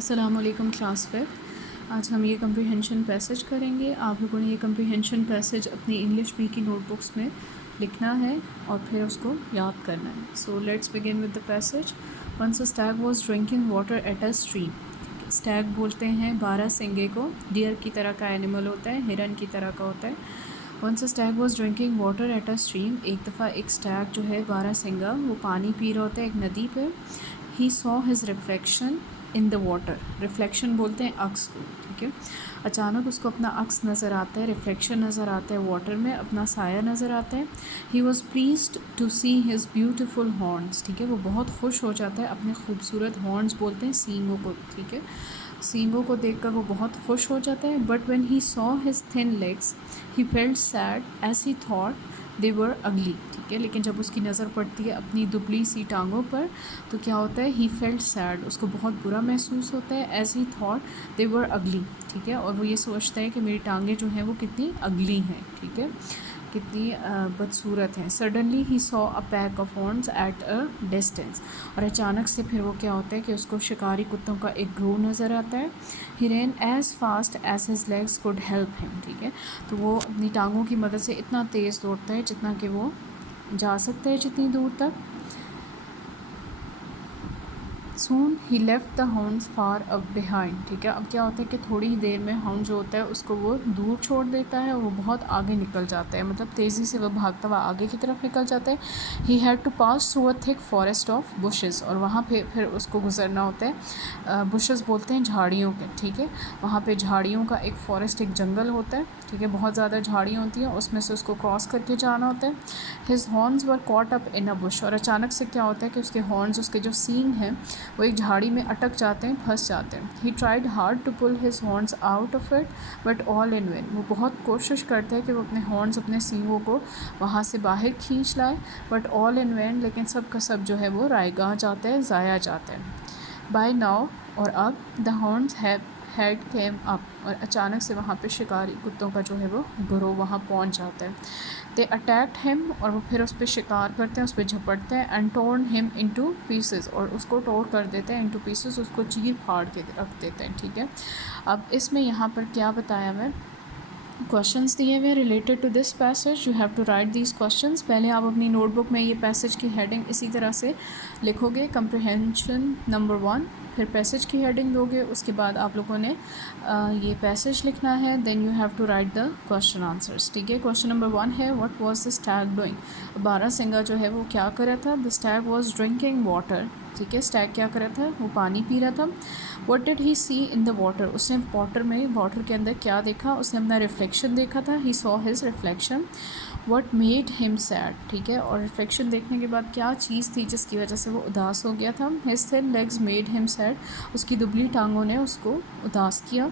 अस्सलाम वालेकुम क्लास 5। आज हम ये कम्प्रीहेंशन पैसेज करेंगे। आप लोगों ने ये कम्प्रीहेंशन पैसेज अपनी इंग्लिश बी की नोटबुक्स में लिखना है और फिर उसको याद करना है। So let's begin with the passage. Once a stag was drinking water at a stream. Stag बोलते हैं बारहसिंगे को। डियर की तरह का एनिमल होता है, हिरन की तरह का होता है। Once a stag was drinking water at a stream. एक दफ़ा एक स्टैग जो है बारहसिंगा वो पानी पी रहा होता है एक नदी पे। ही saw his reflection in the water. Reflection बोलते हैं अक्स को, ठीक है। अचानक उसको अपना अक्स नज़र आता है, रिफ्लेक्शन नज़र आता है वाटर में, अपना साया नज़र आता है। He was pleased to see his beautiful horns, ठीक है। वो बहुत खुश हो जाता है अपने खूबसूरत हॉर्न्स बोलते हैं सींगों को, ठीक है। सींगों को देखकर वो बहुत खुश हो जाता है। But when he saw his thin legs he felt sad as he thought they were ugly, ठीक है। लेकिन जब उसकी नज़र पड़ती है अपनी दुबली सी टांगों पर तो क्या होता है, ही फेल्ट सैड, उसको बहुत बुरा महसूस होता है। As he thought they were ugly, ठीक है। और वो ये सोचता है कि मेरी टांगें जो हैं वो कितनी अगली हैं, ठीक है, कितनी बदसूरत हैं। Suddenly he saw a pack of horns at a distance. और अचानक से फिर वो क्या होता है कि उसको शिकारी कुत्तों का एक ग्रोह नज़र आता है। He ran as fast as his legs could help him, ठीक है। तो वो अपनी टांगों की मदद से इतना तेज़ दौड़ता है जितना कि वो जा सकता है, जितनी दूर तक। Soon he left the hounds far up behind, ठीक है। अब क्या होता है कि थोड़ी ही देर में हाउंड जो होता है उसको वो दूर छोड़ देता है और वो बहुत आगे निकल जाता है, मतलब तेज़ी से वो भागता हुआ आगे की तरफ निकल जाता है। He had to pass through a thick forest of bushes. और वहाँ पे फिर उसको गुजरना होता है, बुशेस बोलते हैं झाड़ियों के, ठीक है। वहाँ पे झाड़ियों का एक फॉरेस्ट, एक जंगल होता है, ठीक है। बहुत ज़्यादा झाड़ियाँ होती हैं, उसमें से उसको क्रॉस करके जाना होता है। His horns were caught up in a bush. और अचानक से क्या होता है कि उसके हॉर्न्स, उसके जो सींग हैं वो एक झाड़ी में अटक जाते हैं, फंस जाते हैं। He tried hard to pull his horns out of it but all in vain. वो बहुत कोशिश करता है कि वो अपने हॉर्न्स, अपने सींगों को वहाँ से बाहर खींच लाए, बट ऑल इन वेन, लेकिन सब का सब जो है वो रायगा जाता है, ज़ाया जाता है। बाय नाउ, और अब, the horns had came up. और अचानक से वहाँ पे शिकारी कुत्तों का जो है वो ग्रोह वहाँ पहुँच जाता है। दे अटैक्ड हिम, और वो फिर उस पर शिकार करते हैं, उस पर झपटते हैं। And torn him into pieces, और उसको टोर कर देते हैं, इनटू पीसेस, उसको चीर फाड़ के रख देते हैं, ठीक है। अब इसमें यहाँ पर क्या बताया मैं, क्वेश्चंस दिए हुए related to this passage. You have to write these questions. पहले आप अपनी नोटबुक में ये पैसेज की हेडिंग इसी तरह से लिखोगे, कम्प्रीहेंशन नंबर 1, फिर पैसेज की हेडिंग दोगे। उसके बाद आप लोगों ने ये पैसेज लिखना है। Then you have to write the question answers, ठीक है। क्वेश्चन नंबर 1 है, what was the stag doing. बारहसिंगा जो है वो क्या कर रहा था। The stag was drinking water, ठीक है। स्टैग क्या कर रहा था, वो पानी पी रहा था। What did he see in the water. उसने वाटर के अंदर क्या देखा, उसने अपना रिफ्लेक्शन देखा था। He saw his reflection. What made him sad, ठीक है। और रिफ्लेक्शन देखने के बाद क्या चीज़ थी जिसकी वजह से वो उदास हो गया था। His thin legs made him sad. उसकी दुबली टांगों ने उसको उदास किया।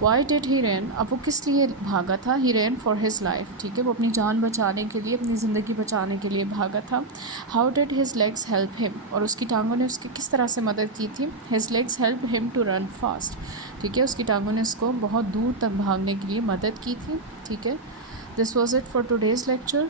वाई डिड ही रैन, अब वो किस लिए भागा था। ही रैन फॉर हिज लाइफ, ठीक है। वो अपनी जान बचाने के लिए, अपनी ज़िंदगी बचाने के लिए भागा था। How did his legs help him, और उसकी टांगों ने उसकी किस तरह से मदद की थी। His legs help him to run fast, ठीक है। उसकी टांगों ने उसको बहुत दूर तक भागने के लिए मदद की थी, ठीक है। This was it for today's lecture.